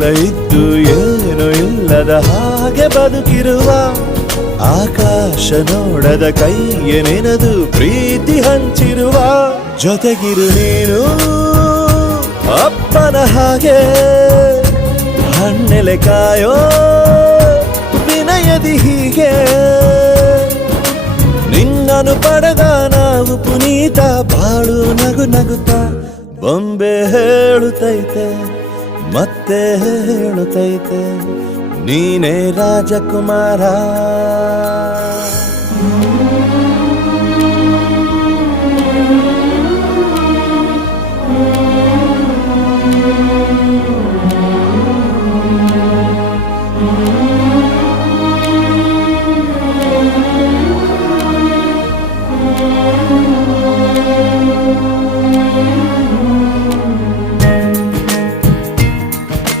ಎಲ್ಲ ಇದ್ದು ಏನು ಇಲ್ಲದ ಹಾಗೆ ಬದುಕಿರುವ ಆಕಾಶ ನೋಡದ ಕೈಯೇ ನೆನೆದು ಪ್ರೀತಿ ಹಂಚಿರುವ ಜೊತೆಗಿರು ನೀನು ಅಪ್ಪನ ಹಾಗೆ ಹಣ್ಣೆಲೆ ಕಾಯೋ ವಿನಯದಿ ಹೀಗೆ ನಿನ್ನನು ಪಡೆದ ನಾವು ಪುನೀತ ಬಾಳು ನಗು ನಗುತ್ತಾ ಬೊಂಬೆ ಹೇಳುತ್ತೈತೆ ಮತ್ತೆ ಹೇಳುತ್ತೈತೆ ನೀನೇ ರಾಜಕುಮಾರ.